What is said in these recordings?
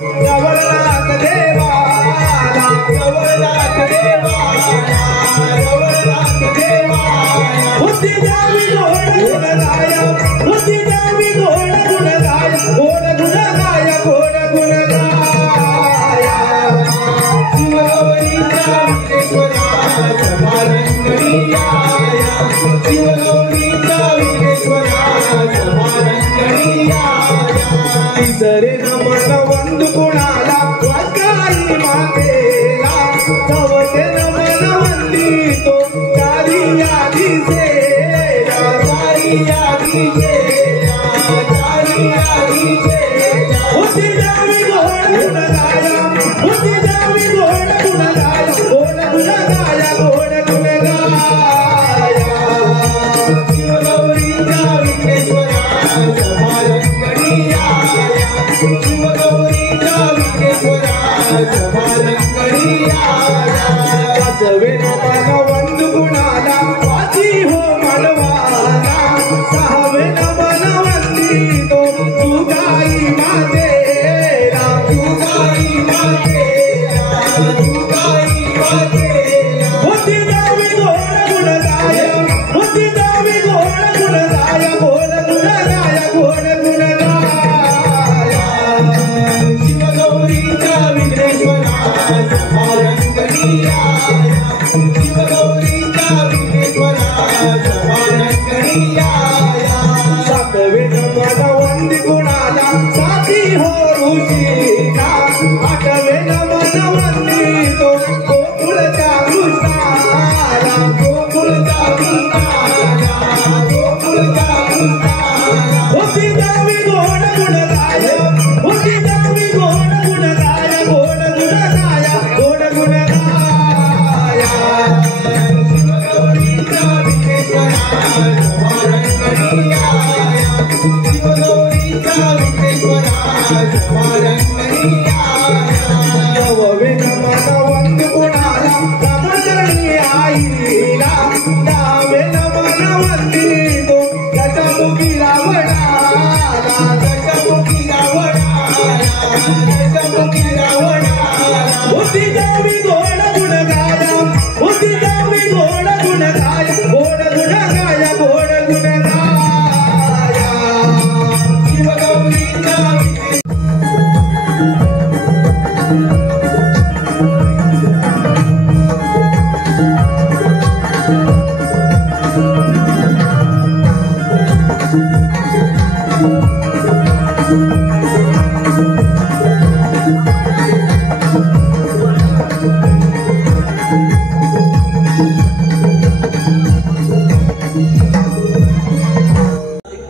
रवळनाथ देवाला रवळनाथ देवाला रवळनाथ देवाला बुद्धी द्यावी गोड गुणगाया बुद्धी द्यावी गोड गुणगाया गोड गुणगाया गोड गुणगाया शिवगौरीचा विघ्नेश्वराचा मारंगणीया शिवगौरीचा विघ्नेश्वराचा मारंगणीया सरे नमन वंदु गुणाला वाकाई मातेला तवते नमन वंदितो चारी यादी सेला चारी यादी सेला चारी यादी सेला बुद्धी द्यावी गोड गुणगाया बुद्धी द्यावी गोड गुणगाया गोड गुणगाया गोड गुणगाया शिवगौरीचा विघ्नेश्वराचा मारंगणीया शिवगौरीचा विघ्नेश्वराचा मारंगणीया वाचवे नमन वंदु गुणाला वाची हो मनवाला सहावे नमन वंदितो तुगाई मातेला तुगाई मातेला तुगाई मातेला बुद्धी द्यावी गोड गुणगाया बुद्धी द्यावी गोड गुणगाया गोड गुणगाया गोड गुणगाया शिवगौरीचा विघ्नेश्वराचा मारंगणीया शिवगौरीचा विघ्नेश्वराचा मारंगणीया सातवे नमन वंदी गुणाला साथी हो ऋषीला आठवे नमन वंदितो गोकुळच्या कृष्णाला गोकुळच्या कृष्णाला गोकुळच्या कृष्णाला बुद्धी द्यावी गोड गुणगाया बुद्धी द्यावी गोड गुणगाया गोड गुणगाया गोड गुणगाया शिवगौरीचा विघ्नेश्वराचा मारंगणीया शिवगौरीचा विघ्नेश्वराचा मारंगणीया नववे नमन वंदु गुणाला रामचरणी आईला दहावे नमन वंदितो दशमुखी रावणाला दशमुखी रावणाला दशमुखी रावणाला बुद्धी द्यावी गोड गुणगाया बुद्धी द्यावी गोड गुणगाया गोड गुणगाया गोड गुणगाया शिवगौरीचा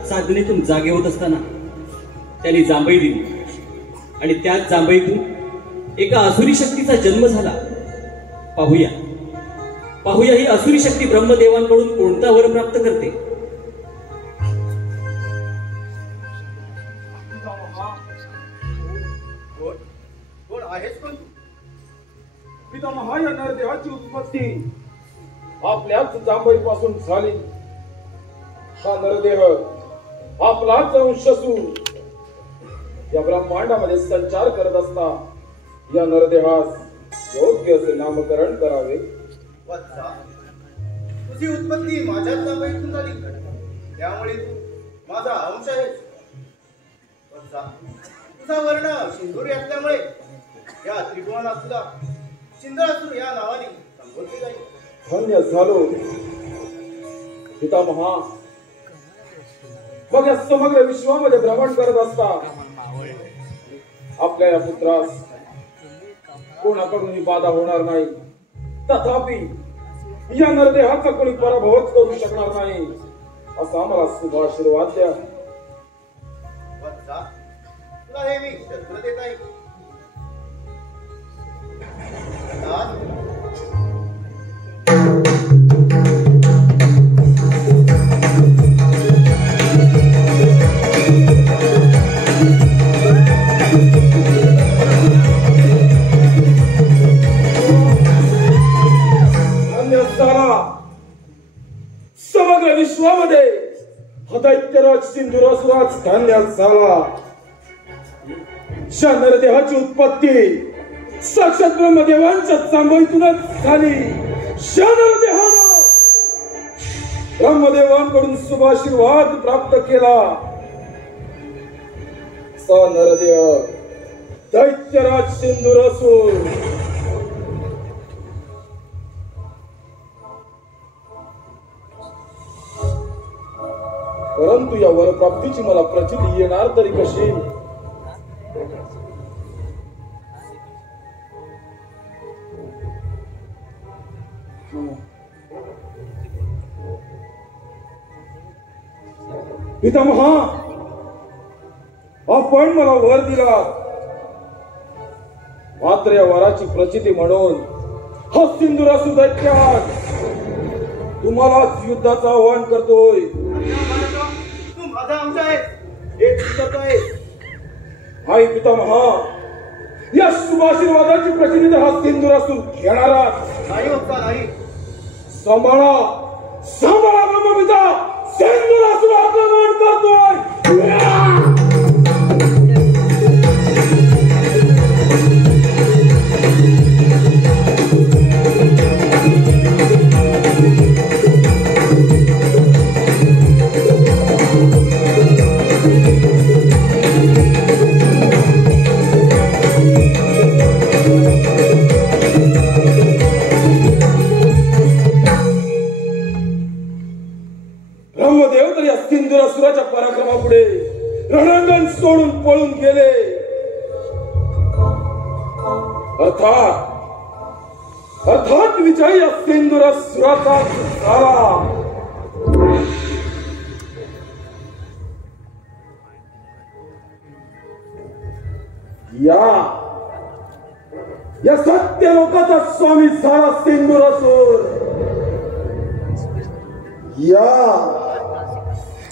साधनेतून जागे होत असताना त्यांनी जांभई दिली आणि त्याच जांभईतून एका असुरी शक्तीचा जन्म झाला. पाहूया पाहूया ही असुरी शक्ती ब्रह्मदेवांकडून कोणता वर प्राप्त करते. पितामहा या नरदेहाची उत्पत्ती आपल्याच जांभईपासून झाली. हा नरदेह आपलाच अंश असून या ब्रह्मांडामध्ये संचार करत असता या नरदेहास योग्य असे नामकरण करावे. वत्सा, तुझी उत्पत्ती माझ्याच जांभईतून झाली, त्यामुळे तू माझा अंश आहेस. वत्सा, तुझा वर्ण सिंधुरी असल्यामुळे या त्रिभुवनात सुद्धा सिंधुरासुर या नावाने संबोधले जाईल. धन्य झालो पितामहा. मग या समग्र विश्वामध्ये भ्रमण करत असता आपल्या या पुत्रास कोणाकडूनही बाधा होणार नाही. तथापि या नरदेहाचा कोणी पराभवच करू शकणार नाही असा आम्हाला शुभ आशीर्वाद द्या. वत्सा, तुला हे मी शस्त्र देत आहे. समग्र विश्वामध्ये हा दैत्यराज सिंधुरासुराच धान्यात झाला. या नरदेहाची उत्पत्ती साक्षात ब्रह्मदेवांच्या जांभईतूनच झाली. या नरदेहानं ब्रह्मदेवांकडून शुभाशीर्वाद प्राप्त केला. सा नरदेह दैत्यराज सिंदूर असून परंतु या वरप्राप्तीची मला प्रचिती येणार तरी कशी? पितामहा, आपण मला वर दिला, मात्र या वराची प्रचिती म्हणून हा सिंधुरासुर दैत्याज तुम्हालाच युद्धाचं आवाहन करतोय. तू माझा अंश आहे हे चिंतत आहे. हाय पितामहा, या शुभाशीर्वादाची प्रचिती तर हा सिंधुरासुर घेणाराच नाही होता नाही. सांभाळा सांभाळा ब्रह्मपिता, सिंधुरासुर आक्रमण करतोय. ब्रह्मदेव तर या सिंधुरासुराच्या पराक्रमापुढे रणांगण सोडून पळून गेले. अर्थात विजय या सिंधुरासुराचा झाला. या सत्य लोकाचा स्वामी झाला सिंधुरासुर.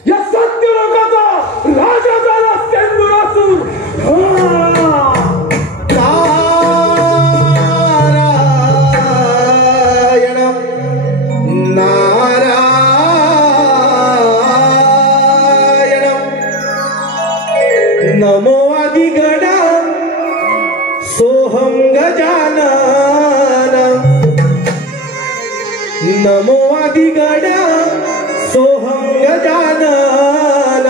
या सत्य लोकाचा राजा झाला सिंधुरासुर. नारायण नारायण नमो आदिगण सोहम गजानन नमो आदिगण सोहम गजानन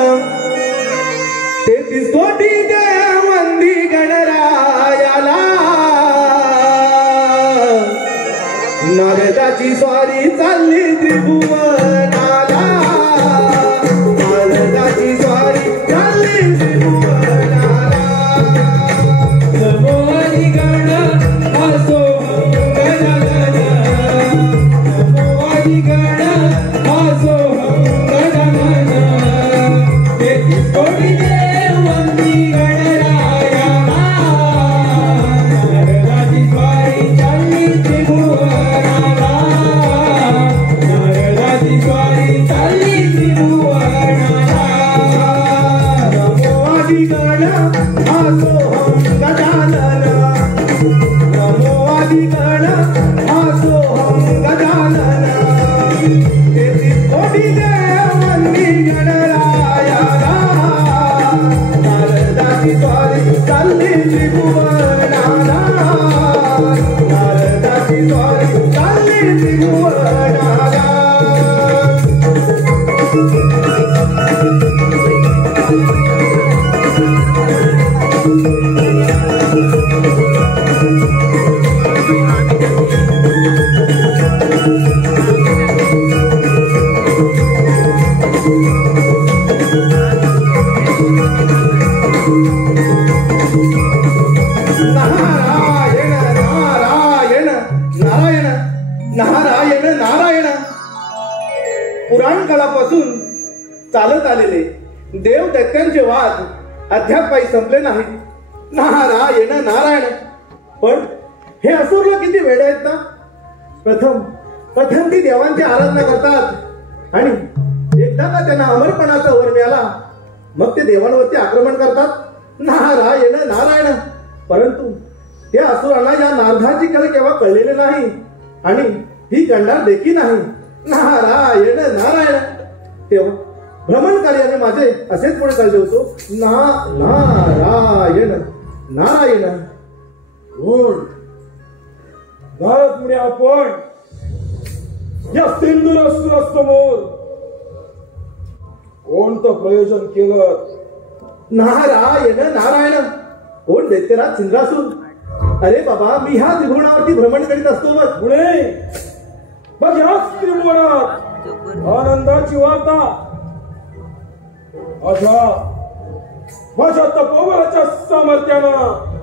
33 कोटी देवंदी गणरायाला नारदाची स्वारी चालली त्रिभुवनाला. नारदाची स्वारी चालली त्रिभुवनाला. नमो आदिगण सोहम गजानन नमो आदिगण सोहम गजानन 33 कोटी देवंदी गणरायाला नारदाची स्वारी चालली त्रिभुवनाला. नारदाची स्वारी चालली त्रिभुवनाला. नमो आदिगण सोहम गजानन नमो आदिगण सोहम गजानन 33 कोटी देवंदी गणरायाला नारदाची स्वारी चालली त्रिभुवनाला. नारदाची स्वारी चालली त्रिभुवनाला. नारायण नारायण नारायण नारायण नारायण पुराण काळापासून चालत आलेले देव दैत्यांचे वाद अद्याप काही संपले नाहीत. नारायण नारायण. पण हे असुर किती वेळ आहेत ना. प्रथम ती देवांची आराधना करतात आणि एकदा का त्यांना अमरपणाचा वर मिळाला मग ते देवांवरती आक्रमण करतात. नारायण नारायण. परंतु त्या असुरांना या नारदाची कळ केव्हा कळलेले नाही आणि ही गंडार देखील नाही. नारायण नारायण. तेव्हा भ्रमण कार्याने माझे असेच पुढे चालले होतो. नारायण नारायण. कोण? नारद मुनी आपण या सिंधूर असुरासमोर कोणतं प्रयोजन केलं? नारायण नारायण. कोण दैत्यराज सिंद्रासूर? अरे बाबा, मी ह्या त्रिभुवनावरती भ्रमण करीत असतो मुळे बघ ह्याच त्रिभुवनात आनंदाची वार्ता माझ्या तपोबलाच्या सामर्थ्यानं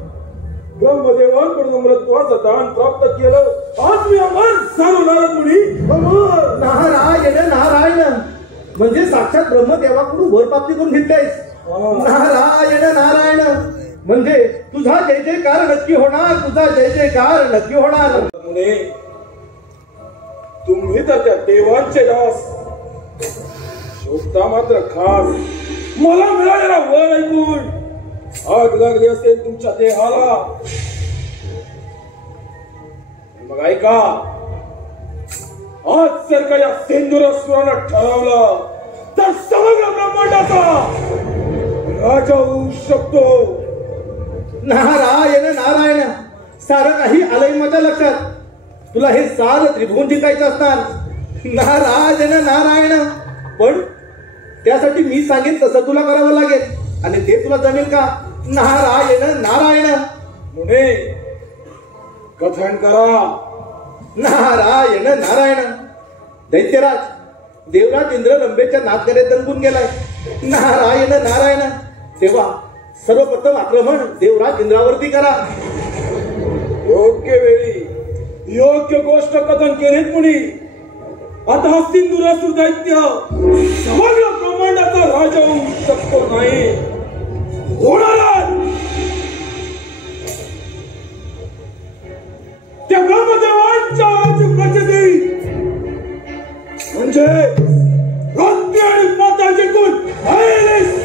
ब्रह्मदेवांकडून अमृतत्वाचं दान प्राप्त केलं. आज मी अमर झालो नारद मुनी, अमर. नारायण नारायण. म्हणजे साक्षात ब्रह्मदेवाकडून वर प्राप्ती करून घेतलीस. नारायण नारायण. म्हणजे तुझा जय जयकार नक्की होणार, तुझा जय जयकार नक्की होणार. मुने, तुम्ही तर त्या देवांचे दास. शोभता मात्र खास मला मिळालेला वर ऐकून आग लागली असेल तुमच्या देहाला. मग ऐका, आज जर का या सिंधुरासुरानं ठरवलं तर समग्र ब्रह्मांडाचा राजा होऊ शकतो. नारायण नारायण. सारं काही आलंय माझ्या लक्षात. तुला हे सारं त्रिभुवन जिंकायचं असणार. नारायण नारायण. पण त्यासाठी मी सांगेन तसं तुला करावं लागेल, आणि ते तुला जमेल का? नारायण नारायण. मुने, कथन करा. नारायण नारायण. दैत्यराज देवराज इंद्र रंभेच्या नादकरे दंगून गेलाय. नारायण नारायण. तेव्हा सर्वप्रथम आक्रमण देवराज इंद्रावरती करा. योग्य वेळी योग्य गोष्ट कथन केलीत मुनी. आता हा सिंधुरासुर दैत्य समग्र ब्रह्मांडाचा राजा होऊ शकतो नाही. होणार त्या ब्रह्मदेवांच्या प्रचिती म्हणजे रत्ती आणि माता जिंकून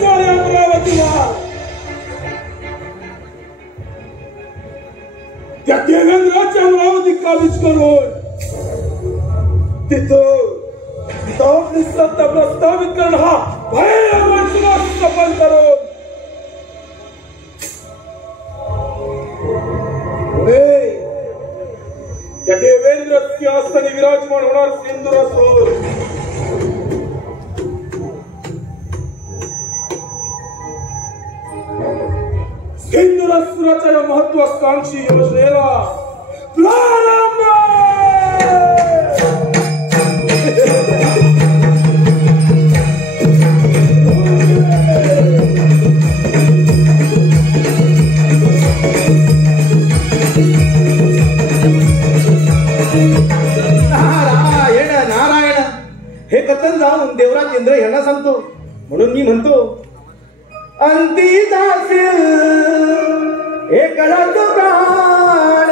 साऱ्या अमरावतीला त्या देवेंद्राची अमरावती काबीज करून तिथं आपली सत्ता प्रस्थापित करणं हा भयानक सफल करून त्या देवेंद्र सिंहासनी विराजमान होणार सिंधुरासुर. सिंधुरासुराच्या या महत्वाकांक्षी योजनेला प्रारंभ. नारायण नारायण. हे कथन जाऊन देवराज इंद्र यांना सांगतो. म्हणून मी म्हणतो, अंती जाशील एकळाच प्राण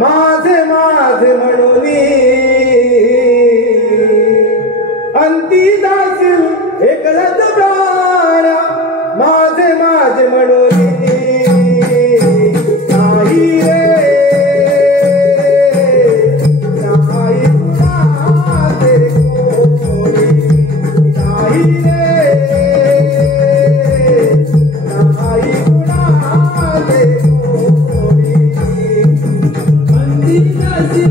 माझे माझे म्हणून. अंती जाशील एकळाच प्राण माझे माझे म्हणून. नाही रे Andina si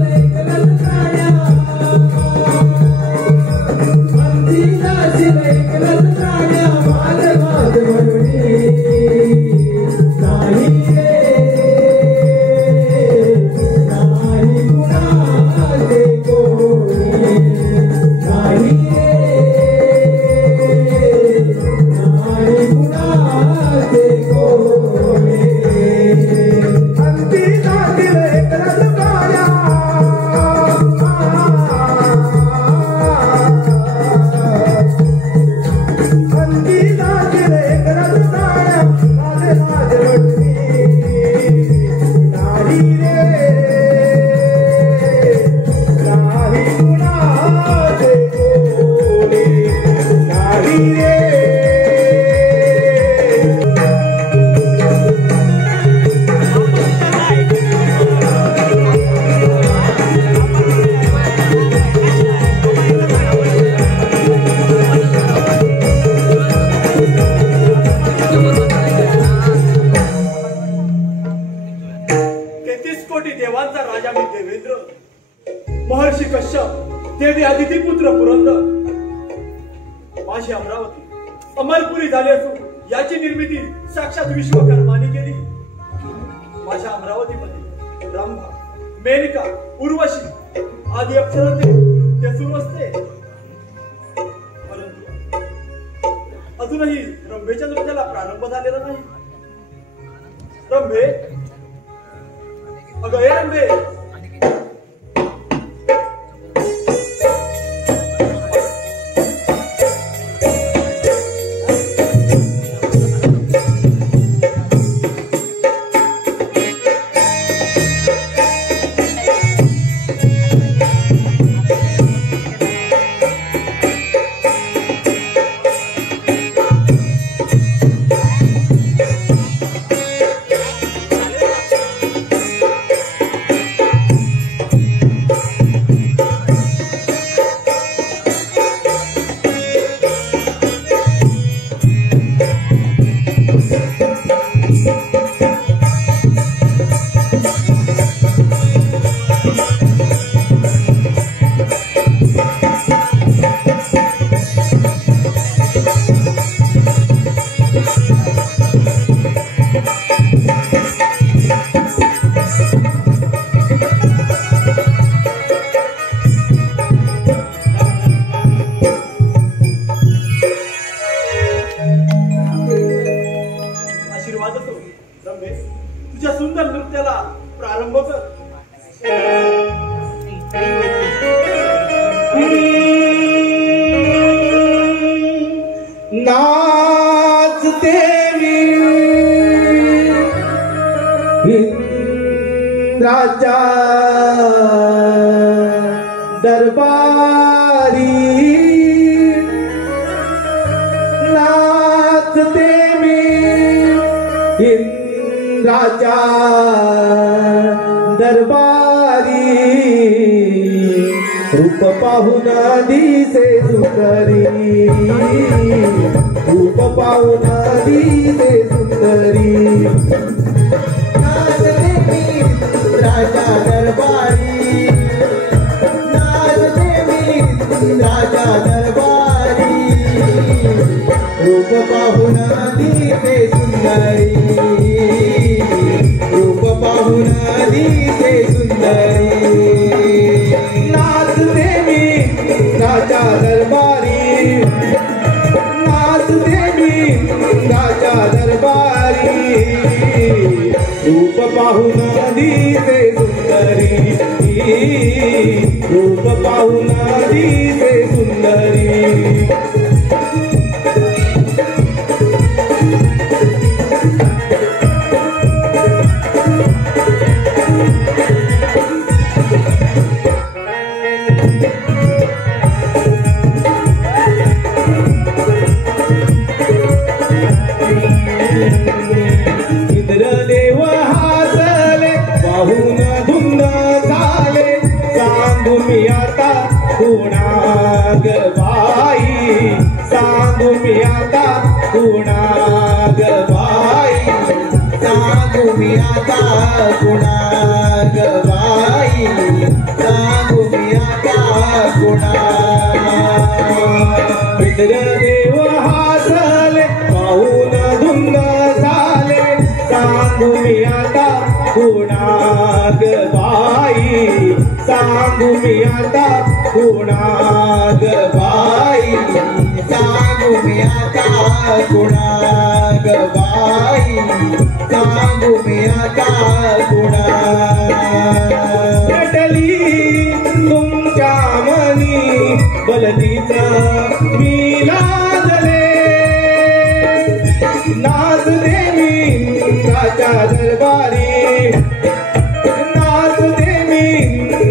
33 कोटी देवांचा राजा मी देवेंद्र, महर्षी कश्यप, देवी आदिती पुत्र पुरंदर, माझी अमरावती अमरपुरी झाली असून याची निर्मिती साक्षात विश्वकर्माने केली. माझ्या अमरावतीमध्ये रंभा, मेनका, उर्वशी आदी अप्सरांचे ते सुरू असते. परंतु अजूनही रंभेच्या नृत्याला प्रारंभ झालेला नाही. रंभे, अगं हे रंभे, तुझ्या सुंदर नृत्याला प्रारंभ कर. नाच देवी इंद्राच्या दरबारी, नाच देवी इंद्राच्या दरबारी, रूप पाहून दिसे सुंदरी, रूप पाहून दिसे सुंदरी. नाच देवी राजा दरबारी, नाच देवी राजा दरबारी, रूप पाहून दिसे सुंदरी, रूप पाहून दिसे सुंदरी. नाच देवी राजा दरबारी, नाच देवी राजा दरबारी, रूप पाहून दिसे सुंदरी, रूप पाहून दिसे सुंदरी. इंद्रदेव हासले पाहून धुंद झाले, सांगू मी आता कुणाग बाई, सांगू मी आता कुणाग बाई, सांगू मी आता कुणाग बाई, सांगू मी आता कुणाग. इंद्रदेव हासले पाहून धुंद झाले, सांगू मी आता कुणाग बाई, सांगू मी आता कुणाग बाई, सांगू मी आता कुणाग बाई, सांगू मी आता कुणाग. पेटली तुमच्या मनी बलतीचा मी लाजले, नाच देवी राजा दरबारी, नाच देवी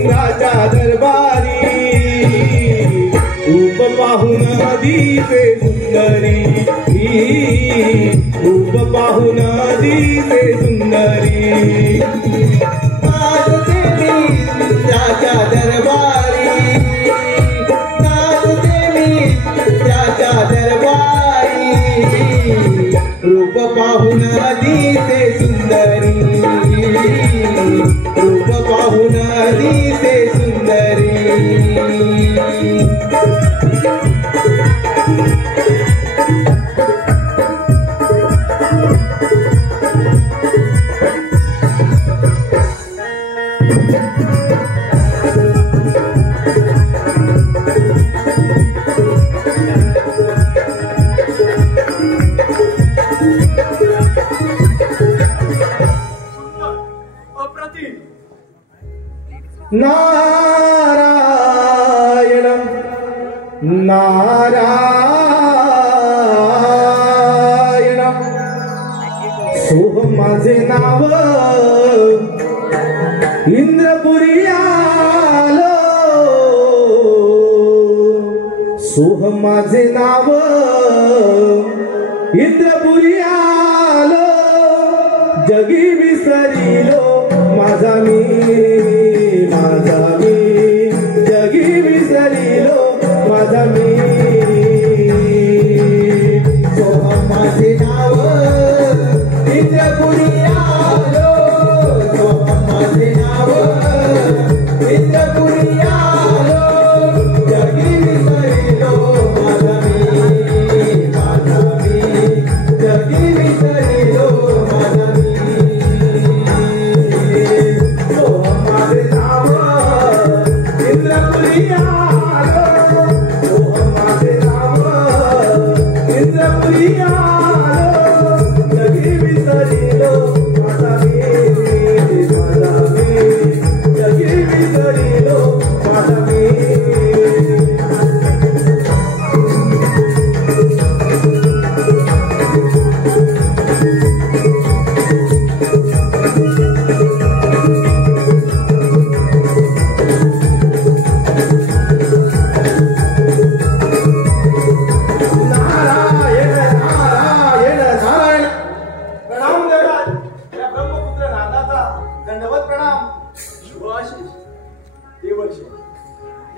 राजा दरबारी, रूप पाहून दिसे सुंदरी, रूप पाहून दिसे सुंदरी. नाच देवी राजा दरबारी, नाच देवी राजा दरबारी, रूप पाहून दिसे सुंदरी, रूप पाहून दिसे सुंदरी नारायण नारायण सोहम माझे नाव इंद्रपुरी आलो सोहम माझे नाव इंद्रपुरी आलो जगी विसरिलो माझा मी जगी विसरिलो माझा मी सोहम माझे नाव इंद्रपुरी आलो सोहम माझे नाव इंद्रपुरी आलो जगी विसरिलो माझा मी जगी विसरिलो माझा मी सोहम माझे नाव इंद्रपुरी आलो सोहम माझे नाव इंद्रपुरी आलो जगी विसरिलो माझा मी जगी विसरिलो माझा मी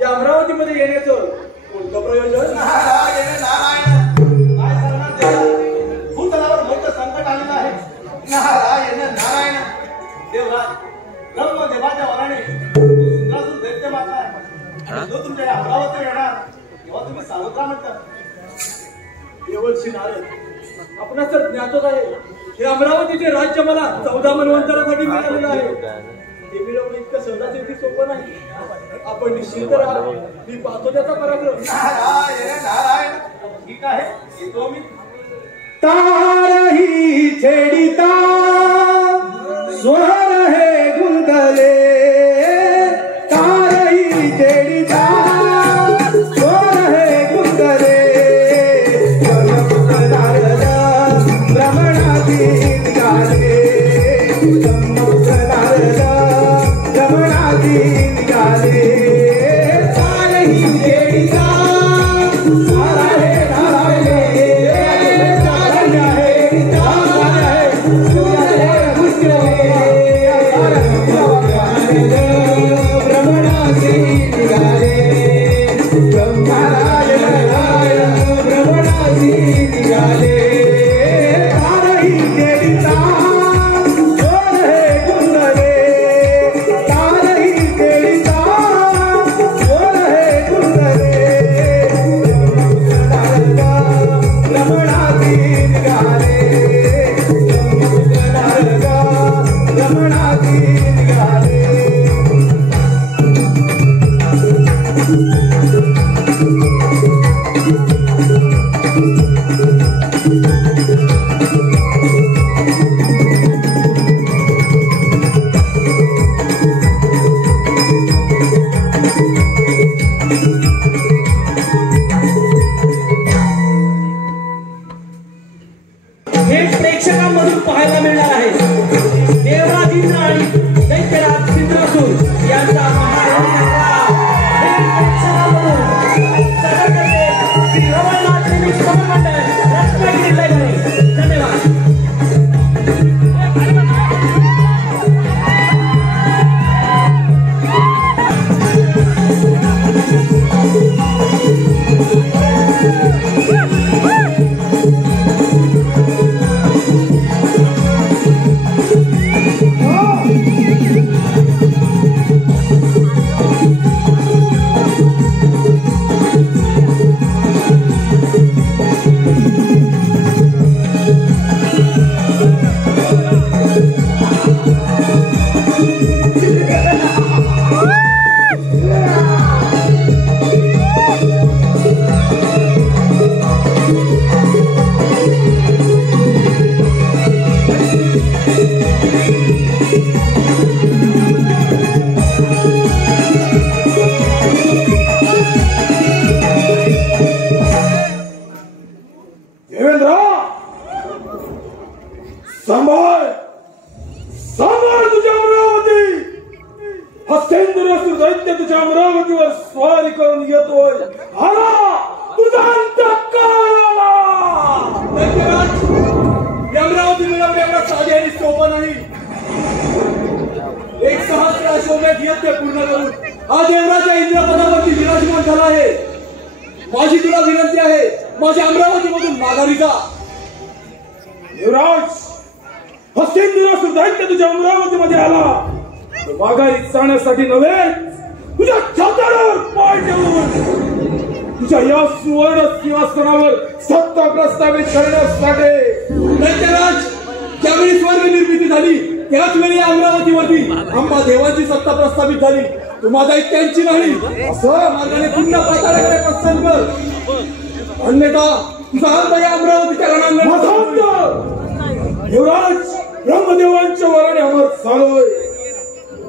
या अमरावतीमध्ये येण्याचं कोणतं प्रयोजन? भूतलावर मोठं संकट आलेलं आहे. नारायण नारायण देवराज ब्रह्मदेवाच्या वराने सुंदरासूर दैत्य मारला आहे. जो तुमच्या या अमरावतीवर येणार तेव्हा तुम्ही सावध राहा म्हणतात. देवर्षी नारद, आपणास तर ज्ञातच आहे हे अमरावतीचे राज्य मला 14 मनवंतरासाठी मिळालेलं आहे. ते मिळवणं इतकं सहजाच इतकी सोपं नाही. आपण निश्चित राहा, मी पाहतो त्याचा पराक्रम. नारायण नारायण ठीक आहे येतो मी. तारही छेडिता स्वर हे गुंतले तारही छेडिता स्वर हे गुंतले भ्रमणाती निघाले भ्रमणाती निघाले तारही छेडिता स्वर हे प्रेक्षकांमधून पाहायला मिळणार आहे. देवराजींना आणि दैत्यराज सिंद्रासूर यांचा महारथी श्री रवळनाथ निमिष मंडळ रत्नागिरी लायब्ररी. धन्यवाद. दैत्य तुझ्या अमरावतीवर स्वारी करून येतोय. आला तुझा अंत काळाला. अमरावती मिळवणे एवढा साधे आणि सोपा नाही. एक सहस्र अश्वमेध यज्ञ पूर्ण करून हा देवराजा इंद्रपदावरती विराजमान झाला आहे. माझी तुला विनंती आहे, माझ्या अमरावतीमधून माघारी जा. युवराज, हस्तिंद्रासुर दैत्य तुझ्या अमरावतीमध्ये आला. तो माघारी जाण्यासाठी नव्हे, तुझ्या छाताडावर पाय ठेवून तुझ्या या सुवर्ण सिंहासनावर सत्ता प्रस्थापित करण्यासाठी. दैत्यराज, ज्यावेळी स्वर्ग निर्मिती झाली त्याच वेळी अमरावतीवरती अंबा देवाची सत्ता प्रस्थापित झाली. तुम्हा दैत्यांची नाही. असं मार्गाने पुन्हा पाताळाकडे प्रस्थान कर, अन्यथा तुझा अंत या अमरावतीच्या रणांगणात. युवराज, ब्रह्मदेवांच्या वराने अमर झालोय.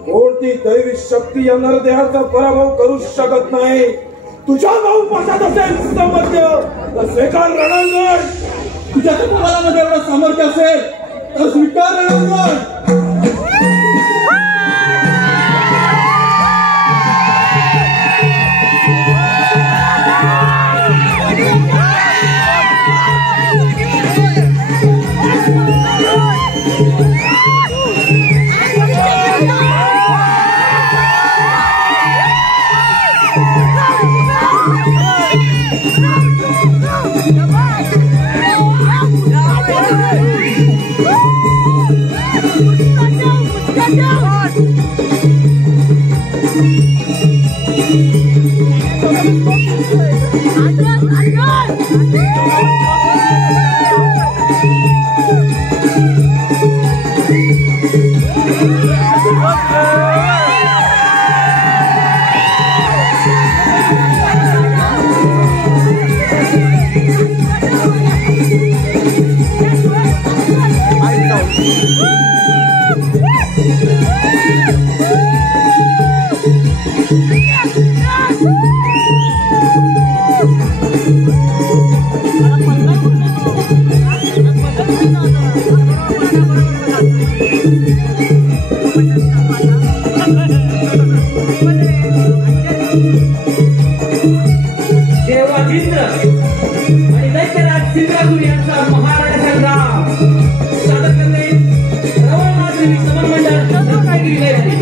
कोणती दैवी शक्ती या नरदेहाचा पराभव करू शकत नाही. तुझ्या नौपाशात असेल सामर्थ्य तर स्वीकार रणांगण. तुझ्या कपालामध्ये एवढं सामर्थ्य असेल तर स्वीकार रणांगण. देवाजिंद्र आणि दैत्यराज सिंद्रासुर यांचा महाराणा संग्राम सादर करणे रवळमाधवी समन्वय रत्नागिरी लायब्ररी.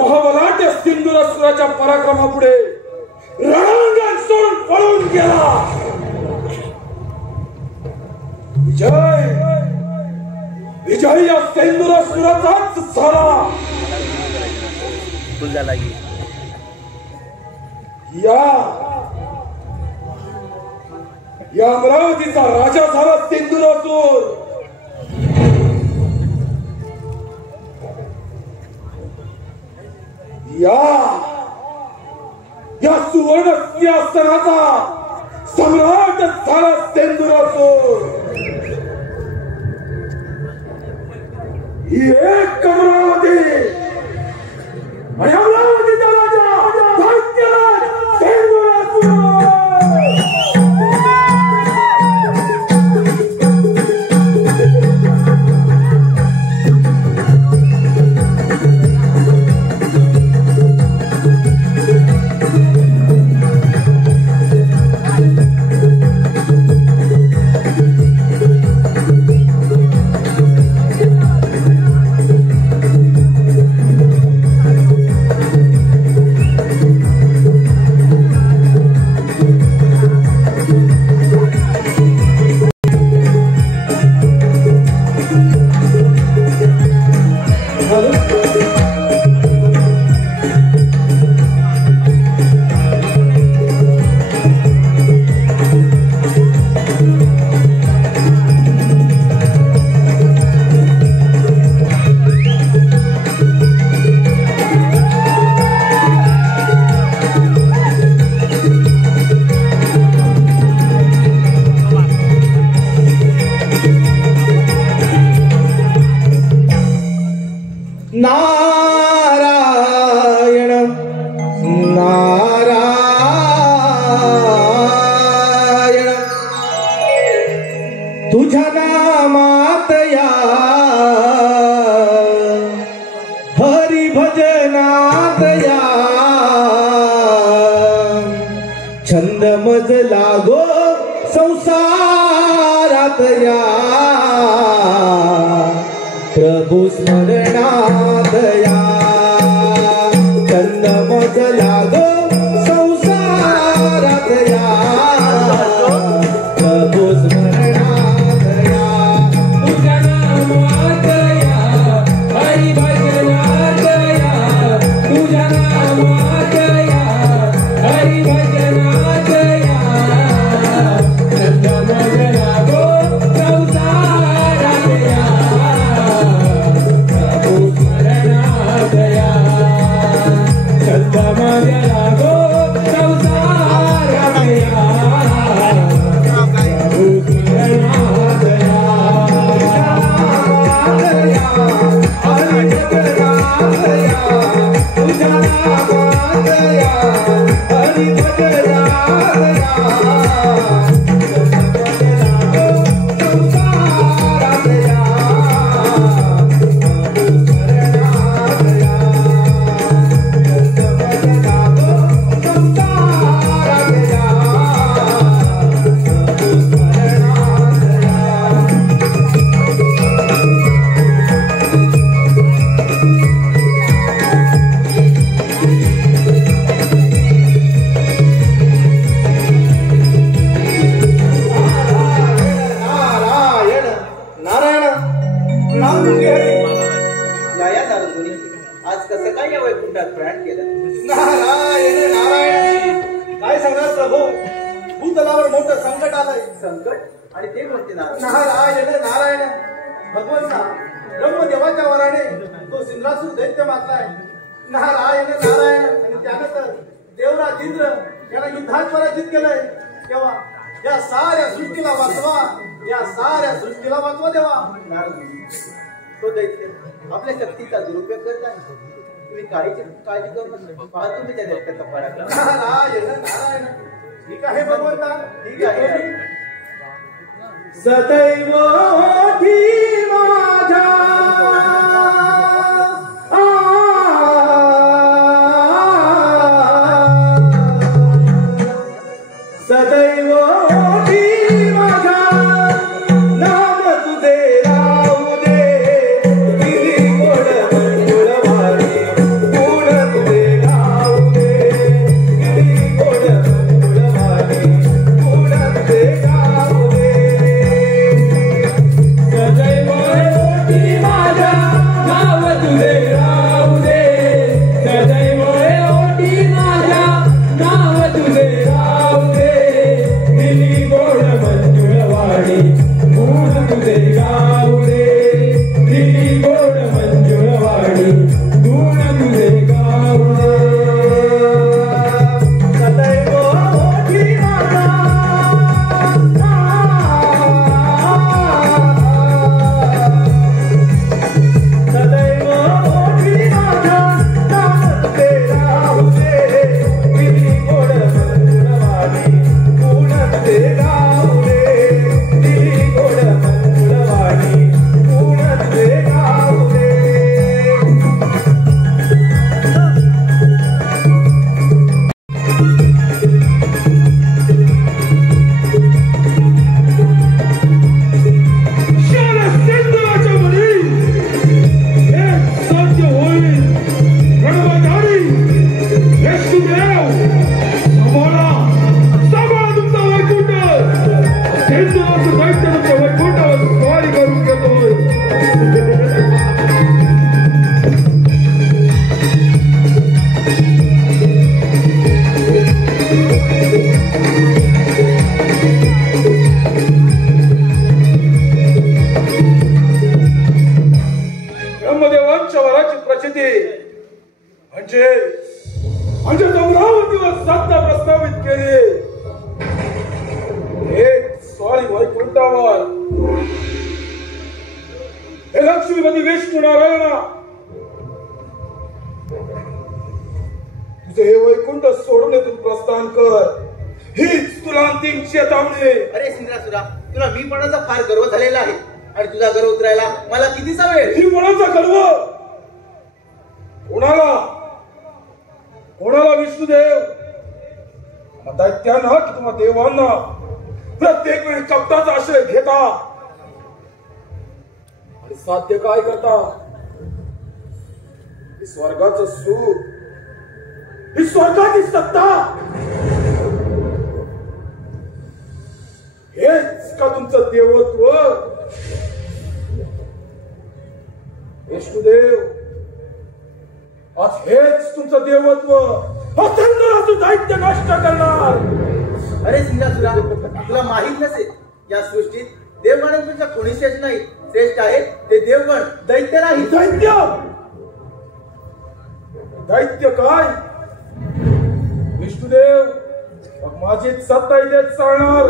महाबलाट्य सिंधुरासुराच्या पराक्रमापुढे रणांगण सोडून पळून गेला. विजय या सिंधुरासुराचाच झाला. या अमरावतीचा राजा झाला सिंधुरासुर. या सुवर्ण सिंहासनाचा सम्राट झाला सिंधुरासुर. ही एक अमरावती आणि अमरावतीचा राजा दैत्यराज सिंधुरासुर. तुझ्या नामात या हरी भजनात या छंद मज लागो संसारात या प्रभू स्मरणात या छंद मज लागो संसारात या प्रभू स्मरणात या तुझ्या नामात या हरी भजनात या तुझ्या नामात या हरी भजनात या छंद मज लागो संसारात या प्रभू स्मरणात या छंद मज लागो संसारात या आज कसं काय या वैकुंठात प्रयाण केलं? नारायण नारायण. काय सांगणार प्रभू, भूतलावर मोठं संकट आलंय. संकट आणि ते म्हणते नारायण नारायण. भगवंता ब्रह्मदेवाच्या वराने तो सिंधुरासुर दैत्य मारलाय. नारायण नारायण. आणि त्यानंतर देवराज इंद्र याला युद्धात पराजित केलंय. तेव्हा या साऱ्या सृष्टीला वाचवा, या साऱ्या सृष्टीला वाचवा देवा. तो दैत्य आपल्या शक्तीचा दुरुपयोग करत आहे. तुम्ही काळजी करू नका. पहा तुम्ही त्या दैत्याचा पराक्रम. नारायण नारायण. ठीक आहे भगवंता, ठीक आहे. सदैव ओठी माझ्या सदैव ओठी माझ्या नाम तुझे राहू दे. गिरी गोड मंजुळवारी गुण वंशवराची प्रचिती म्हणजे अमरावतीवर सत्ता प्रस्थापित केली. एक स्वारी वैकुंठावर हे लक्ष्मीपती विष्णू नारायणा, तुझे हे वैकुंठ सोडून इथून प्रस्थान कर. हीच तुला अंतिम चेतावणी. अरे सिंद्रासुरा, तुला मी पणाचा फार गर्व झालेला आहे आणि तुझा गर्व उतरायला मला कितीचा वेळ. ही पणाचा गर्व कोणाला विष्णुदेव दैत्यांना किंवा देवांना प्रत्येक वेळी कपटाचा आश्रय घेता आणि साध्य काय करता. ही स्वर्गाचं सुख, ही स्वर्गाची सत्ता, हेच का तुमचं देवत्व. विष्णुदेव, आज हेच तुमचं देवत्व दैत्य नष्ट करणार. अरे सिंद्रासुरा, तुला माहित नसेल या सृष्टीत देवगणांपेक्षा कोणी श्रेष्ठ नाही. श्रेष्ठ आहे ते देवगण, दैत्य नाही. दैत्य काय विष्णुदेव, माझी सत्ता इथेच चालणार.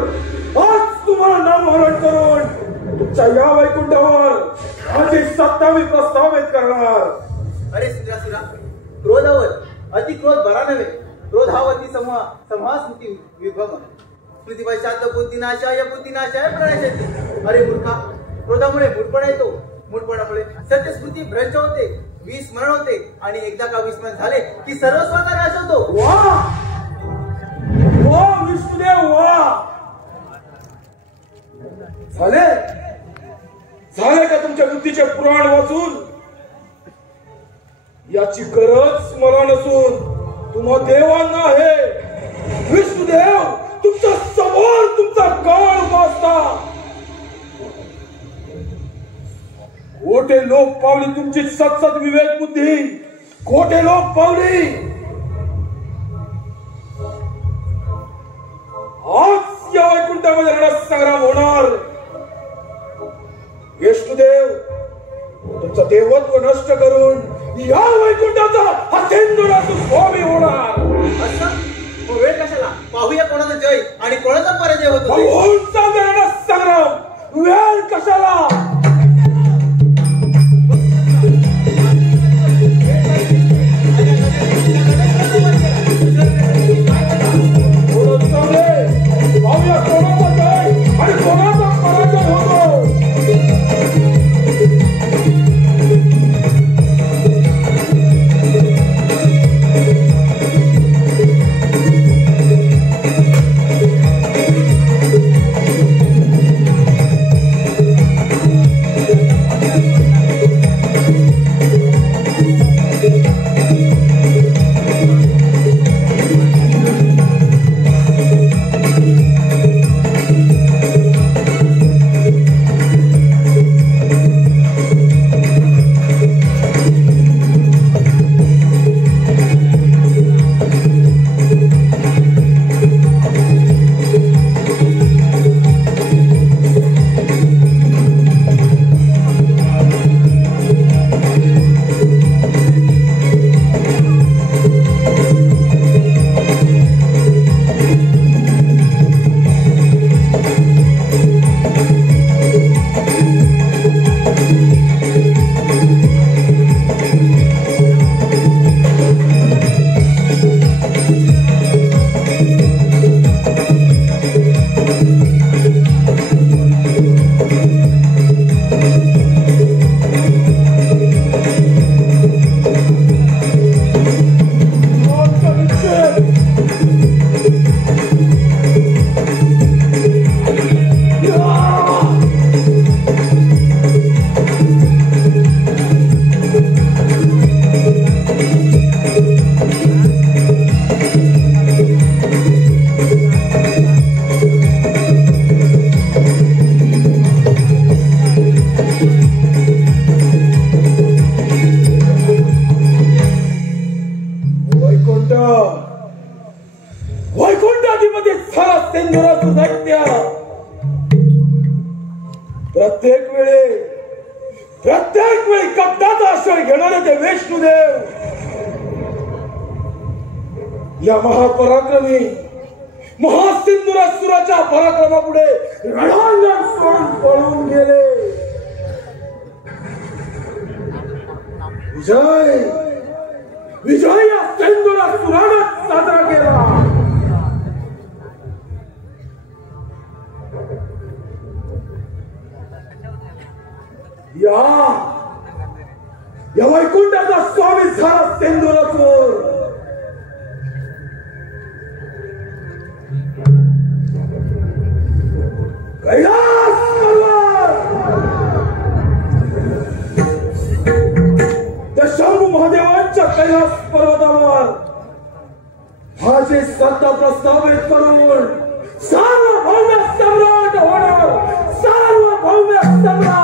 आज तुम्हाला नामहरण करून तुमच्या या वैकुंठावर माझी सत्ता मी प्रस्थापित करणार. अरे सिंद्रासुरा, क्रोधावर अति क्रोध बरा नव्हे. क्रोध हा अति समूह स्मृती विभ्रम. स्मृती पश्चात बुद्धिनाशाय बुद्धिनाशाय प्रणयते. अरे मूर्खा, क्रोधामुळे मूढपणा येतो. मूढपणामुळे सत्यस्मृती भ्रष्ट होते, विस्मरण होते आणि एकदा का विस्मरण झाले की सर्व स्वतः नाश होतो. वा विष्णुदेव, वा. झाले का तुमच्या बुद्धीचे पुराण वाचून. याची गरज मला नसून तुम्हा देवांना आहे. विष्णुदेव, तुमच्या समोर तुमचा काळ वाचता. खोटे लोक पावली तुमची सतसत विवेक बुद्धी. खोटे लोक पावली. आज या वैकुंठामध्ये रणसंग्राम होणार. विष्णुदेव, तुमचं देवत्व नष्ट करून या वैकुंठाचा हा सिंधुराचा स्वामी होणार. असं वेळ कशाला, पाहूया कोणाचा जय आणि कोणाचा पराजय होतो. रणसंग्राम, वेळ कशाला. पाहूया कोणाचा जय आणि कोणाचा पराजय होतो. वैकुंठाधिपती झाला सिंधुराचं दैत्य. प्रत्येक वेळे प्रत्येक वेळी कपटाचा आश्रय घेणारे ते विष्णुदेव या महापराक्रमी महासिंधुरासुराच्या पराक्रमापुढे रणांगण सोडून पळून गेले. विजय विजय या सिंधुरासुराने साजरा केला. या वैकुंठाचा स्वामी झाला सिंधुरासुर. कैलास त्या शंभू महादेवांच्या कैलास पर्वतावर माझी सत्ता प्रस्थापित करून सार्वभौम सम्राट होणार. सार्वभौम सम्राट.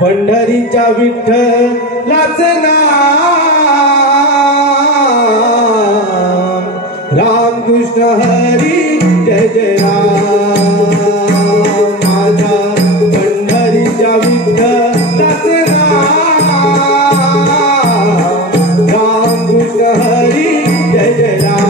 पंढरीच्या विठ्ठलाचं नाम रामकृष्ण हरी जय जय राम. माझा पंढरीच्या विठ्ठलाचं नाम रामकृष्ण हरी जय जय राम.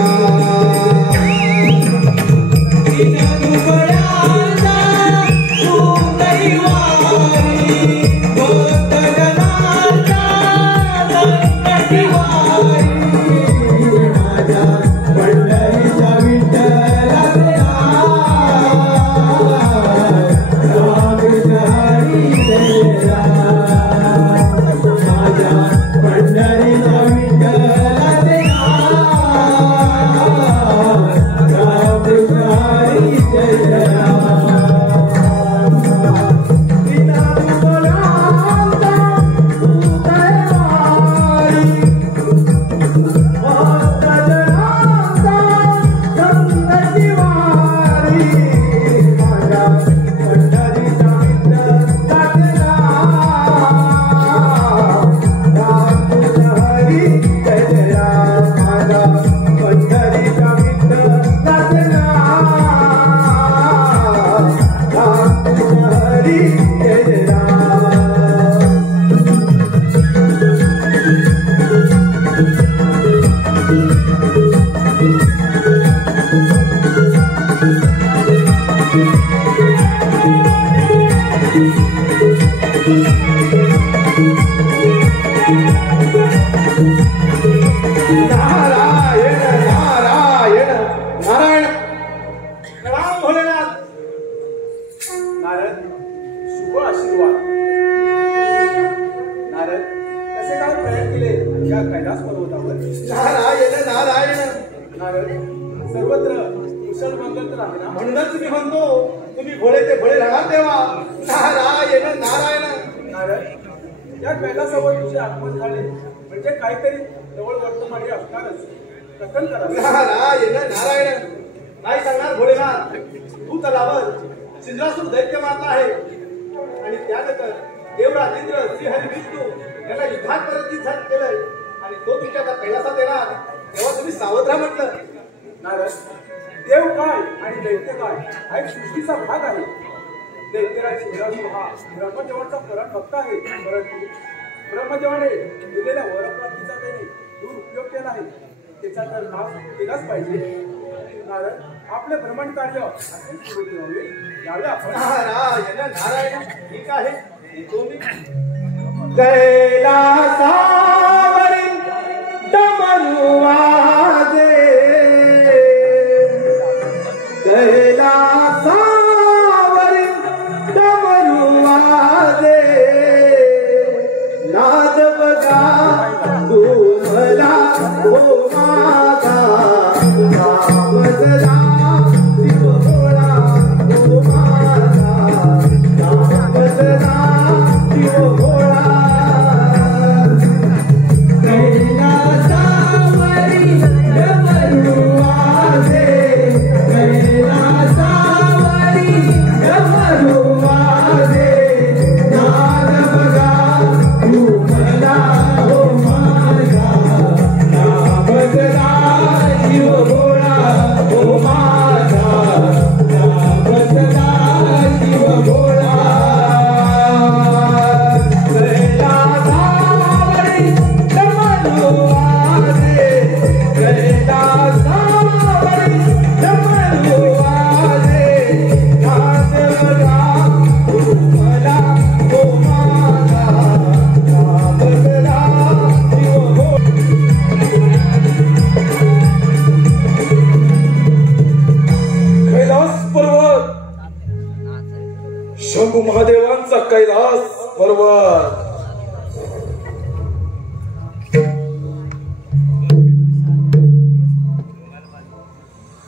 सिंधुरासुर दैत्य मारला आहे आणि त्यानंतर देवराज इंद्र श्रीहरी विष्णू यांना युद्धात परत केलंय आणि तो तुमच्या कैलासात येणार तेव्हा तुम्ही सावध राहा म्हटलं. नारद, देव काय आणि दैत्य काय हा एक सृष्टीचा भाग आहे. दैत्यराज सिंधुरासुर हा ब्रह्मदेवाचा परम भक्त आहे, परंतु ब्रह्मदेवाने दिलेल्या वरप्राप्तीचा त्याने दुरुपयोग केला आहे. त्याचा तर नाश केलाच पाहिजे. नारद, आपले भ्रमण कार्य असे सुरू ठेवावे यावे आपण. नारायण नारायण ठीक आहे येतो मी. कैलासावरी डमरू वाजे कैलासावरी डमरू वाजे नाद बघा तुम्हाला हो माझा नामदला शिव भोळा हो माझा नामदला शिव भोळा कैलासावरी डमरू वाजे कैलासावरी डमरू वाजे नाद बघा तुम्हाला हो माझा नामदला शिव भोळा हो माझा नामदला शिव भोळा कैलासावरी डमरू वाजे कैलासावरी डमरू वाजे नाद बघा तुम्हाला हो माझा नामदला शिव भोळा कैलास पर्वत शंभू महादेवांचा कैलास पर्वत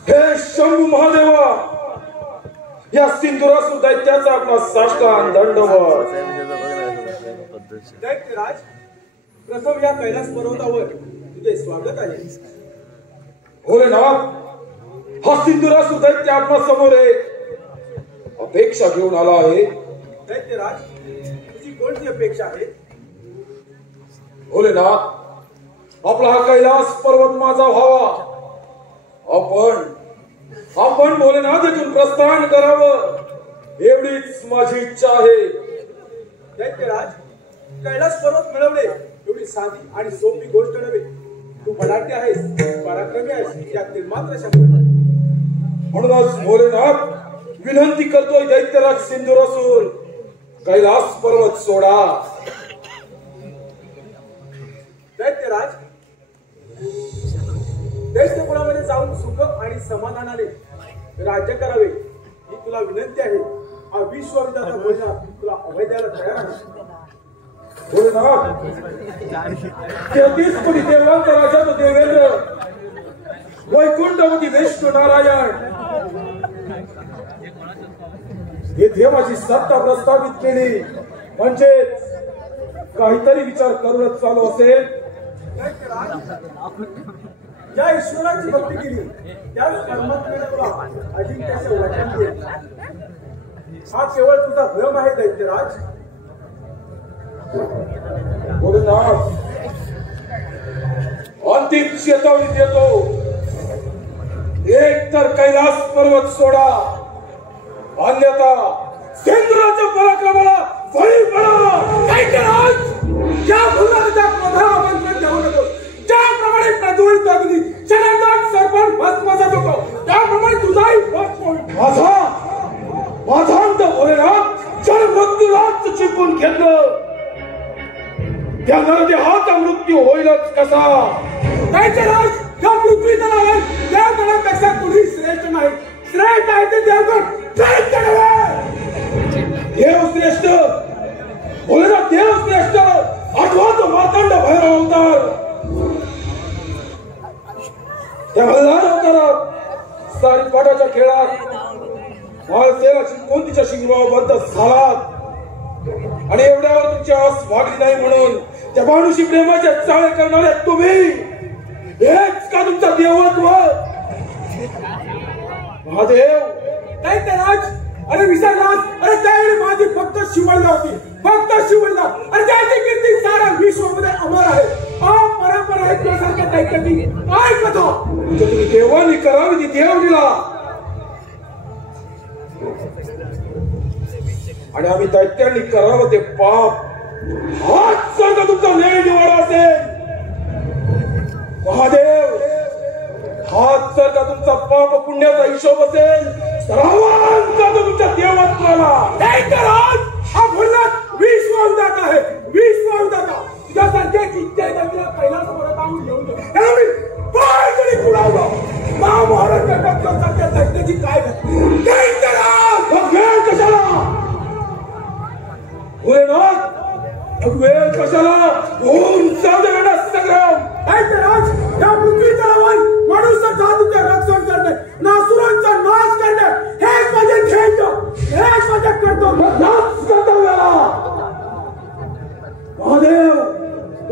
हे शंभू महादेवा या सिंधुरासुर दैत्याचा आपला साष्टांग दंडवत दैत्यराज प्रथम या कैलास पर्वतावर तुझे स्वागत आहे. भोलेनाथ हा सिंधुरासुर दैत्य आपल्या समोर आहे अपेक्षा घेऊन आला आहे. दैत्यराज तुझी कोणती अपेक्षा आहे? भोलेनाथ आपला हा कैलास पर्वत माझा व्हावा. आपण भोलेनाथ येथून प्रस्थान करावं एवढीच माझी इच्छा आहे. दैत्यराज कैलास पर्वत मिळवणे एवढी साधी आणि सोपी गोष्ट नव्हे. तू बडाटे आहेस, पराक्रमी आहेस यातील मात्र शंका नाही. म्हणूनच भोलेनाथ विनंती करतोय दैत्यराज सिंधुरासुर कैलास पर्वत सोडा. दैत्यराज दैत्यकुळामध्ये जाऊन सुख आणि समाधानाने राज्य करावे ही तुला विनंती आहे. हा विश्वविधाता भोलेनाथ तुला अभय द्यायला तयार आहे. भोलेनाथ 33 कोटी देवांचा राजा तो देवेंद्र वैकुंठपती विष्णू नारायण हे देवाची सत्ता प्रस्थापित केली म्हणजे काहीतरी विचार करूनच चालू असेल. दैत्यराज ज्या ईश्वराची भक्ती केली त्याच परमात्म्याने तुला अजिंक्याचे वचन दिले. हा केवळ तुझा भ्रम आहे दैत्यराज. भोलेनाथ अंतिम चेतावणी देतो एक तर कैलास पर्वत सोडा अन्यथा सिंधुराच्या पराक्रमाला बळी पडा. दैत्यराज या भूलाच्या क्रोधाला आमंत्रण देऊ नको. ज्याप्रमाणे प्रज्वलित अग्नी चरणात सर्पण भस्मसात होतो त्याप्रमाणे तुझाही भस्म होईल. माझा अंत भोलेनाथ जर मृत्यूलाच चिपून घेतलं त्या नरदेहाचा मृत्यू होईलच कसा. दैत्यराज या पृथ्वी तलावर देवगणापेक्षा कुणी श्रेष्ठ नाही. श्रेष्ठ आहे ते देवगण दैत्य नव्हे. देव श्रेष्ठ भोलेनाथ देव श्रेष्ठ आठवा तो मातंड भैरव अवतार. त्या भैरव अवतारात सारीपाटाच्या खेळात माळसेला कोणतीच्या शिंगराबद्ध झालात आणि एवढ्यावर तुमची आस वागली नाही म्हणून त्या माणुशी प्रेमाच्या चाळे करणाऱ्या तुम्ही हेच का तुमचा देवत्व. महादेव दैत्यराज अरे विसरलास. अरे त्यावेळी माझी फक्त शिवळला होती, फक्त शिवळला. अरे त्याची कीर्ती सारा विश्वामध्ये अमर आहे. परंपरा ऐकण्यासारख्या दैत्याची काय कथा. तुम्ही देवानी करावी ती देवलीला आणि आम्ही दैत्यांनी करावं ते पाप. हाच जर तुमचा न्याय निवाडा असेल महादेव, हाच जर का तुमचा पाप पुण्याचा हिशोब असेल तर आव्हान करतो तुमच्या देवत्वाला. दैत्यराज हा भोलेनाथ विश्वविधाता आहे, विश्व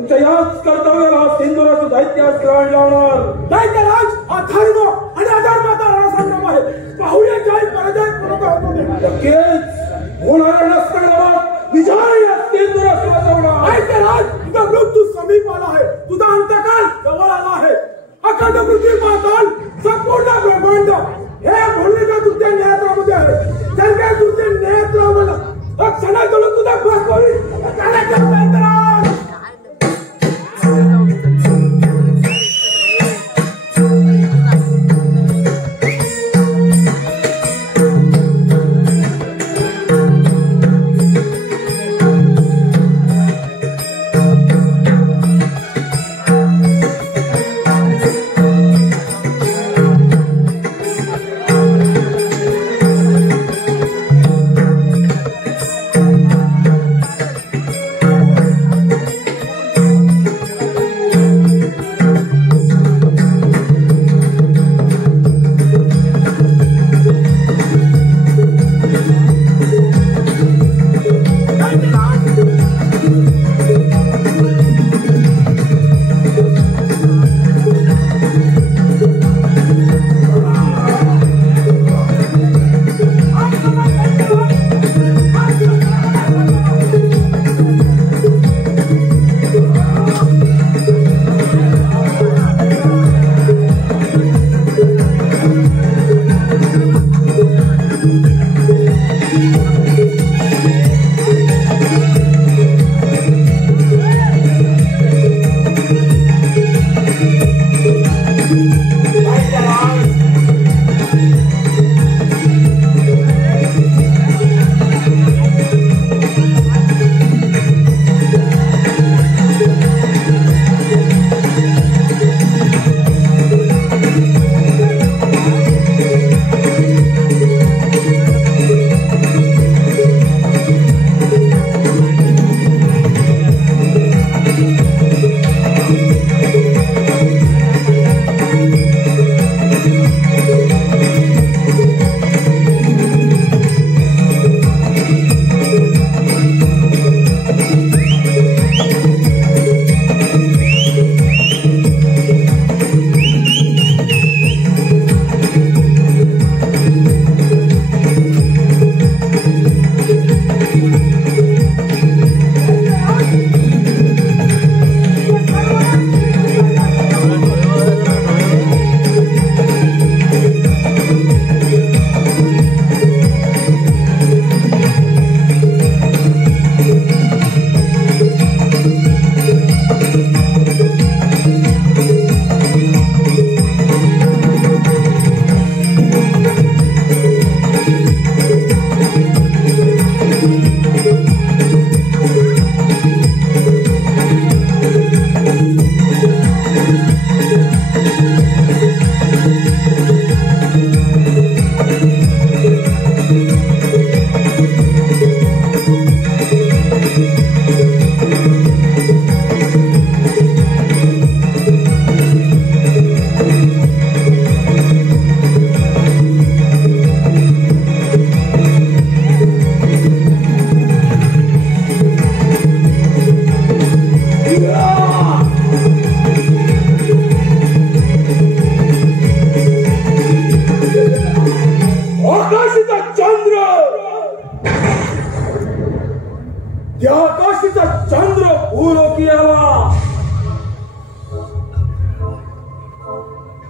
तुमच्या याच कर्तव्याला सिंधुराचं दैत्यास ग्रहण लावणार. दैत्यराज हा धर्म आणि अधर्माचा रणसंग्राम आहे. पाहूया जय पराजय नक्कीच होणाऱ्या नसतानात विजय या सिंधुरास वाजवणार. दैत्यराज तुझा मृत्यू समीप आला आहे. तुझा अंतकाल जवळ आला आहे. अखंड पृथ्वी पाताल संपूर्ण ब्रह्मांड हे भूमिका तुझ्या नेत्रामध्ये आहे. जर काय तुझे नेत्रामध्ये क्षणाकडून तुझा बस होईल.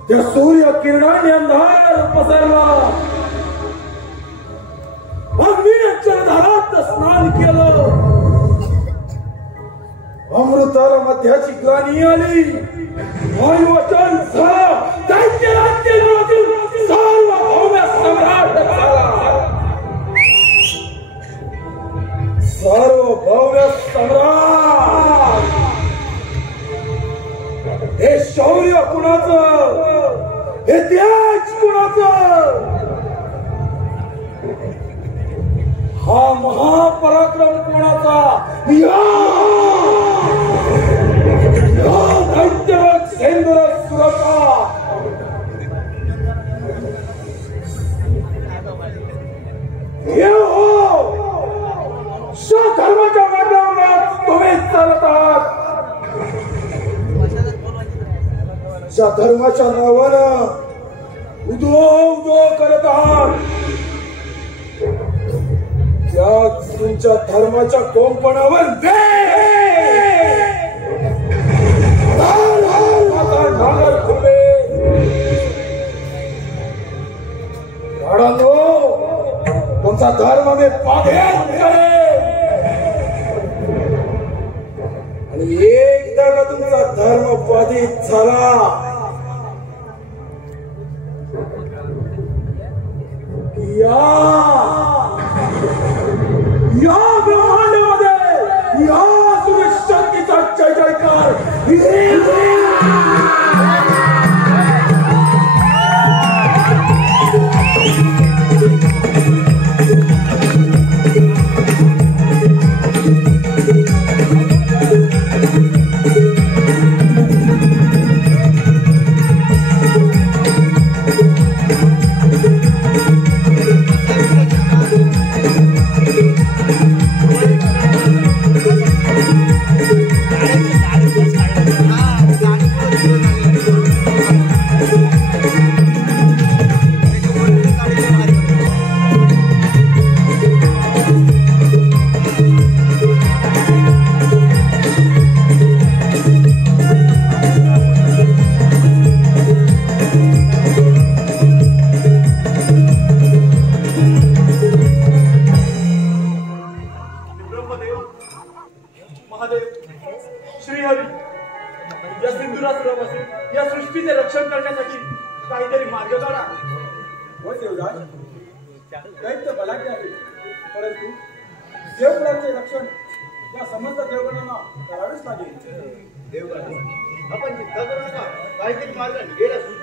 त्या सूर्य किरणाने अंधार पसरला. अग्नीच्या धारात स्नान केलं. अमृताला मध्याची ग्लानी आली. वायुवचन झालं. दैत्य राज्यातील सार्वभौम सम्राट झाला. सार्वभौम सम्राट. हे शौर्य कुणाचं? हे त्याग कुणाचं? हा महापराक्रम कोणाचा? दैत्यराज सेंद्रसुराचा. धर्माच्या मार्गावर तुम्ही चालत आहात. तुमच्या धर्माच्या नावानं उदो उदो करत आहात. त्याच तुमच्या धर्माच्या कोंपणावर तुमचा धर्म मी पाडेन आणि एकदा का तुमचा धर्म बाधित झाला या ब्रह्मांडामध्ये या तुम्ही शक्तीचा जय जयकार. या सृष्टीचे रक्षण करण्यासाठी काहीतरी मार्ग काढा. होय देवराज, दैत्य बलाढ्य आहे, परंतु देवगणाचे रक्षण या समस्त देवगणांना करावेच लागेल. देवगण आपण चिंता करू नका, काहीतरी मार्ग निघेल असू.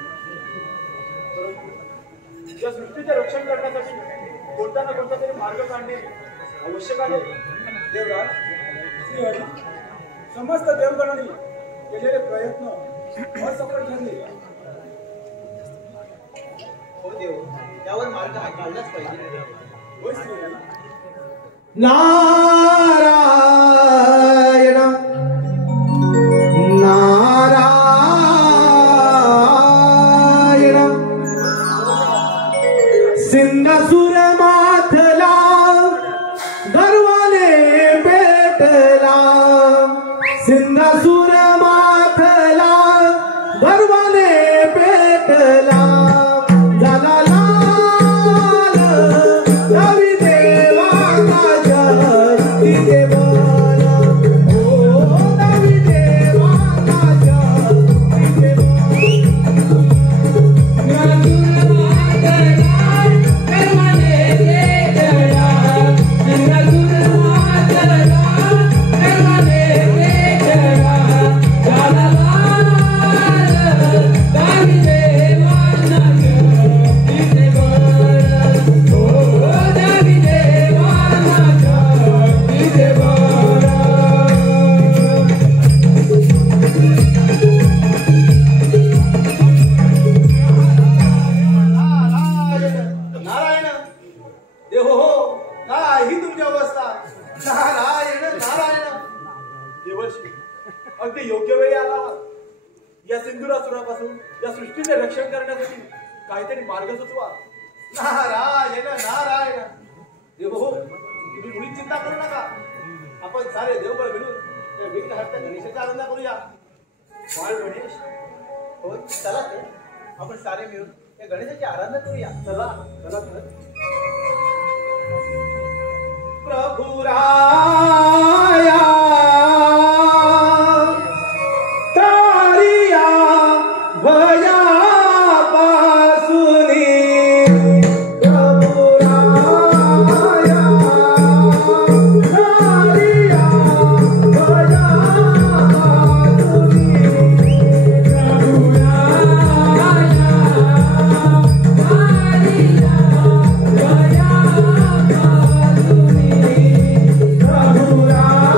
परंतु या सृष्टीचे रक्षण करण्यासाठी कोणता ना कोणता तरी मार्ग काढणे आवश्यक आहे. देवराज, श्रीहरी, समस्त देवगणांनी केलेले प्रयत्न असफल ठरले. हो देव, त्यावर मार्ग काढलाच पाहिजे. होय श्रीहरी. नारायण नारायण सिंहासूर माथला गर्वाने पेटला. सिंहासूर माथला गर्वाने पेटला. झाला लाल रवी देवाचा जय देवान. ओ रवी देवाचा जय नारायण देव हो, काय ही तुमची अवस्था. नारायण नारायण. देवर्षी, अगदी योग्य वेळी आला आहात. या सिंधुरासुरापासून या सृष्टीचे रक्षण करण्यासाठी काहीतरी मार्ग सुचवा. नारायण नारायण. देव हो, तुम्ही मुळीच चिंता करू नका. आपण सारे देवबळ मिळून त्या विघ्नहर्ता गणेशाचा आराधना करूया. बाळ गणेश, हो, चला तर आपण सारे मिळून त्या गणेशाची आराधना करूया. चला चला तर. प्रभु राया तारिया भया पासुनी. प्रभु राया तारिया भया पासुनी. प्रभु राया तारिया भया पासुनी. प्रभु राया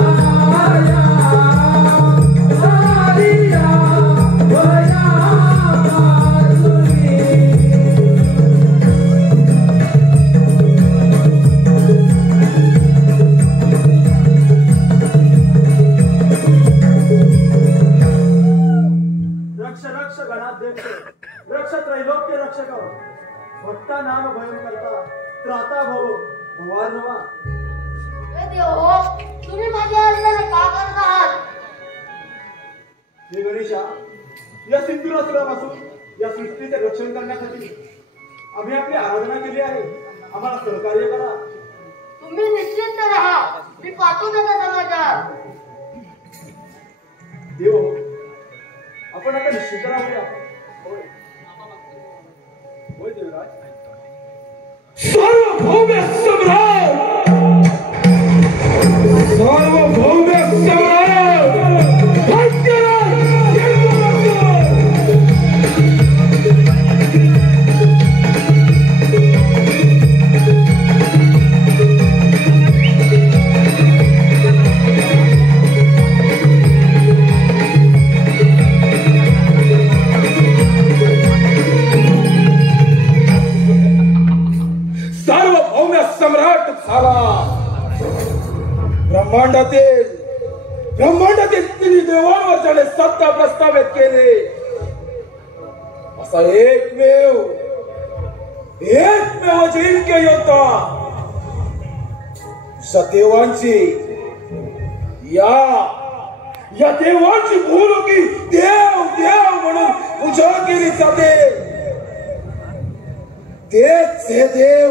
रक्ष रक्ष गणाध्यक्ष रक्ष त्रैलोक्य रक्षक भक्ता नाम भयं करता त्राता भव भुवानवा. हे देव, तुम्ही माझ्या हल्ल्याला का करत आहात? हे गणेशा, या सिंधुरासुरापासून या सृष्टीचे रक्षण करण्यासाठी आम्ही आपली आराधना केली आहे. आम्हाला सहकार्य करा. तुम्ही निश्चिंत राहा, मी पाहतो त्याचा समाचार. देव, आपण आता निश्चिंत राहूया. होय होय देवराज. सार्वभौम सम्राट, सार्वभौम सम्राट, भाग्यराज सम्राट झाला. ब्रह्मांडातील तिन्ही देवांवर ज्याने सत्ता प्रस्थापित केले असा एकमेव जिंक्य योद्धा देवांची या देवांची भूलोकी देव देव म्हणून पूजा केली जाते. तेच हे देव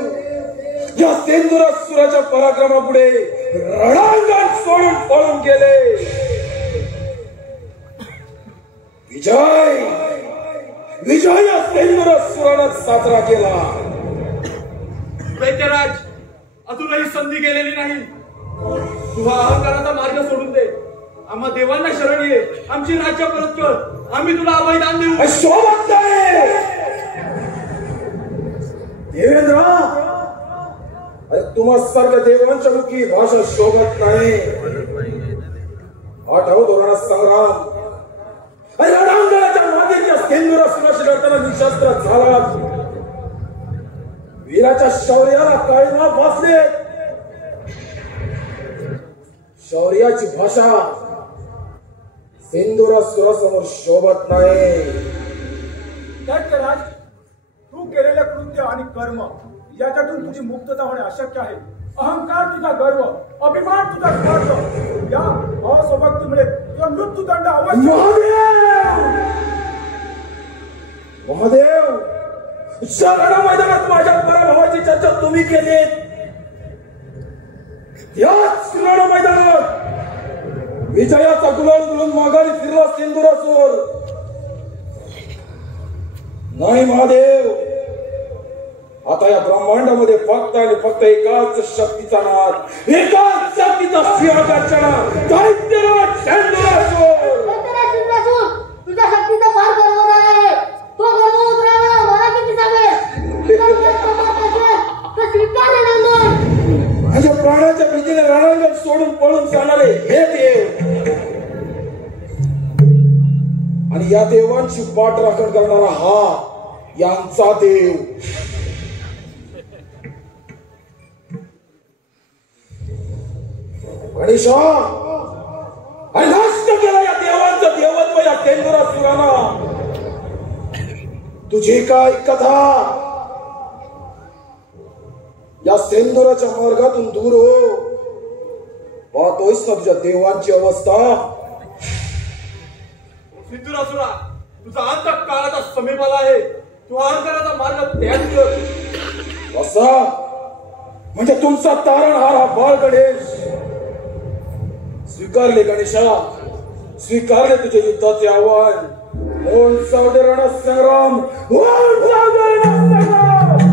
या सिंधुरासुराच्या पराक्रमापुढे रणांगण सोडून पळून गेले. विजय या सिंधुरासुरानं साजरा केला. दैत्यराज, अजूनही संधी गेलेली नाही. तुझा अहंकाराचा मार्ग सोडून दे. आम्हा देवांना शरण ये. आमची राज्य परत कर. आम्ही तुला अभयदान देऊ. शोभत नाही देवेंद्र. अरे तुम्हा सारख्या देवांच्या मुखी भाषा शोभत नाही. आठव धोरणात संग्राम. अरे रणांगणाच्या मातीच्या सिंधुरासुराशी लढताना निशस्त्र झाला. वीराच्या शौर्याला काळीमा फासले. शौर्याची भाषा सिंधुरासुरासमोर शोभत नाही. दैत्यराज, तू केलेले कृत्य आणि कर्म याच्यातून तुझी मुक्तता होणे अशक्य आहे. अहंकार तुझा गर्व, अभिमान तुझा स्वार्थ, या असभक्तीमुळे तुझा मृत्यूदंड अवश्य. महादेव, शरण मैदानात माझ्या पराभवाची चर्चा तुम्ही केली. याच रण मैदानात विजयाचा गुलाल उधळून माघारी फिरला सिंधुरासुर. नाही महादेव, आता या ब्रह्मांडामध्ये फक्त आणि फक्त एकाच शक्तीचा नाद, एकाच शक्तीचा सिंहगर्जना, दैत्यराज सिंधुरासुर. तुझ्या शक्तीचा फार गर्व झाला आहे. तो गर्व उतरावा मला किती सांगेल. तो स्वीकारले नंदन. माझ्या प्राणाच्या भीतीने रणांगण सोडून पळून जाणारे हे देव आणि या देवांची पाठराखण करणारा हा यांचा देव. गणेशा, नष्ट केला या देवांचं देवत्व या सिंधुरासुरानं. तुझी काय कथा या सिंधुराच्या मार्गातून दूर हो. पाहतोयस ना तुझ्या देवांची अवस्था. सिंधुरासुरा, तुझा अंत काळाचा समीप आला आहे. तू अहंकाराचा मार्ग त्याग कर. असा म्हणजे तुमचा तारणहार हा बाळ गणेश. स्वीकारले गणेशा, स्वीकारले तुझे युद्धाचे आव्हान. ओण सावडे रणसंग्राम, ओण सावडे रणसंग्राम.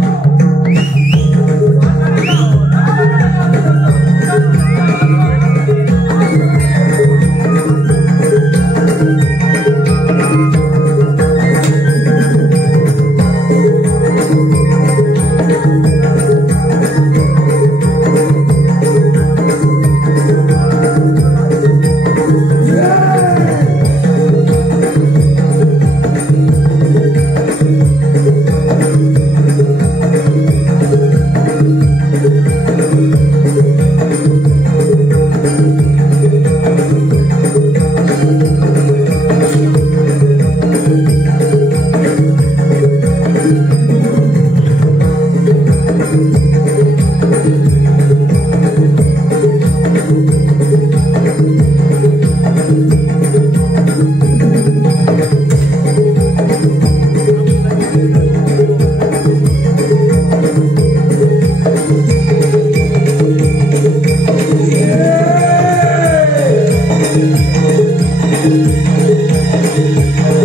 Thank you.